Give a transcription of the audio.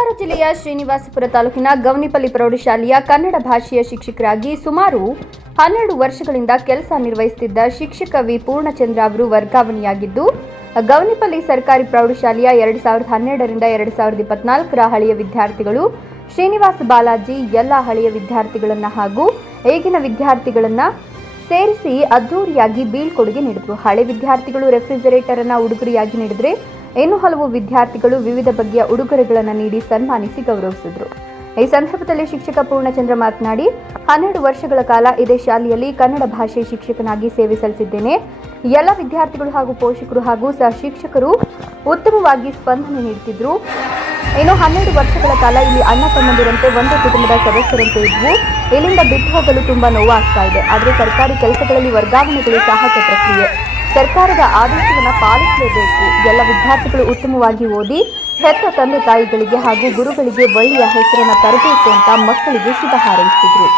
ಕೋಲಾರ ಜಿಲ್ಲೆಯ ಶ್ರೀನಿವಾಸಪುರ ತಾಲೂಕಿನ ಗೌನಿಪಲ್ಲಿ ಪ್ರೌಢಶಾಲೆಯ ಕನ್ನಡ ಭಾಷೆಯ ಶಿಕ್ಷಕರಾಗಿ ಸುಮಾರು ಹನ್ನೆರಡು ವರ್ಷಗಳಿಂದ ಕೆಲಸ ನಿರ್ವಹಿಸುತ್ತಿದ್ದ ಶಿಕ್ಷಕ ವಿ. ಪೂರ್ಣಚಂದ್ರ ಅವರು ವರ್ಗಾವಣೆಯಾಗಿದ್ದು ಗೌನಿಪಲ್ಲಿ ಸರ್ಕಾರಿ ಪ್ರೌಢಶಾಲೆಯ ಎರಡು ಸಾವಿರದ ಹನ್ನೆರಡರಿಂದ ಎರಡು ಸಾವಿರದ ಇಪ್ಪತ್ನಾಲ್ಕರ ಹಳೆಯ ವಿದ್ಯಾರ್ಥಿಗಳು, ಶ್ರೀನಿವಾಸ ಬಾಲಾಜಿ ಎಲ್ಲ ಹಳೆಯ ವಿದ್ಯಾರ್ಥಿಗಳನ್ನು ಹಾಗೂ ಈಗಿನ ವಿದ್ಯಾರ್ಥಿಗಳನ್ನು ಸೇರಿಸಿ ಅದ್ದೂರಿಯಾಗಿ ಬೀಳ್ಕೊಡುಗೆ ನೀಡಿದರು. ಹಳೆ ವಿದ್ಯಾರ್ಥಿಗಳು ರೆಫ್ರಿಜರೇಟರ್ ಅನ್ನ ಉಡುಗೊರೆಯಾಗಿ ನೀಡಿದರೆ ಇನ್ನು ಹಲವು ವಿದ್ಯಾರ್ಥಿಗಳು ವಿವಿಧ ಬಗೆಯ ಉಡುಗೊರೆಗಳನ್ನು ನೀಡಿ ಸನ್ಮಾನಿಸಿ ಗೌರವಿಸಿದರು. ಈ ಸಂದರ್ಭದಲ್ಲಿ ಶಿಕ್ಷಕ ಪೂರ್ಣಚಂದ್ರ ಮಾತನಾಡಿ, ಹನ್ನೆರಡು ವರ್ಷಗಳ ಕಾಲ ಇದೇ ಶಾಲೆಯಲ್ಲಿ ಕನ್ನಡ ಭಾಷೆ ಶಿಕ್ಷಕನಾಗಿ ಸೇವೆ ಸಲ್ಲಿಸಿದ್ದೇನೆ. ಎಲ್ಲ ವಿದ್ಯಾರ್ಥಿಗಳು ಹಾಗೂ ಪೋಷಕರು ಹಾಗೂ ಸಹ ಶಿಕ್ಷಕರು ಉತ್ತಮವಾಗಿ ಸ್ಪಂದನೆ ನೀಡುತ್ತಿದ್ದರು ಇನ್ನು ಹನ್ನೆರಡು ವರ್ಷಗಳ ಕಾಲ ಇಲ್ಲಿ ಅಣ್ಣ ತಮ್ಮಂದಿರಂತೆ ಒಂದು ಕುಟುಂಬದ ಸದಸ್ಯರಂತೆ ಇದ್ವು. ಇಲ್ಲಿಂದ ಬಿಟ್ಟು ಹೋಗಲು ತುಂಬಾ ನೋವಾಗ್ತಾ ಇದೆ. ಆದರೆ ಸರ್ಕಾರಿ ಕೆಲಸಗಳಲ್ಲಿ ವರ್ಗಾವಣೆಗಳು ಸಹಜ ಪ್ರಕ್ರಿಯೆ. ಸರ್ಕಾರದ ಆದೇಶವನ್ನು ಪಾಲಿಸಲೇಬೇಕು. ಎಲ್ಲ ವಿದ್ಯಾರ್ಥಿಗಳು ಉತ್ತಮವಾಗಿ ಓದಿ, ಹೆತ್ತ ತಂದೆ ತಾಯಿಗಳಿಗೆ ಹಾಗೂ ಗುರುಗಳಿಗೆ ಒಳ್ಳೆಯ ಹೆಸರನ್ನು ತರಬೇಕು ಅಂತ ಮಕ್ಕಳಿಗೆ ಶುಭ ಹಾರೈಸಿದರು.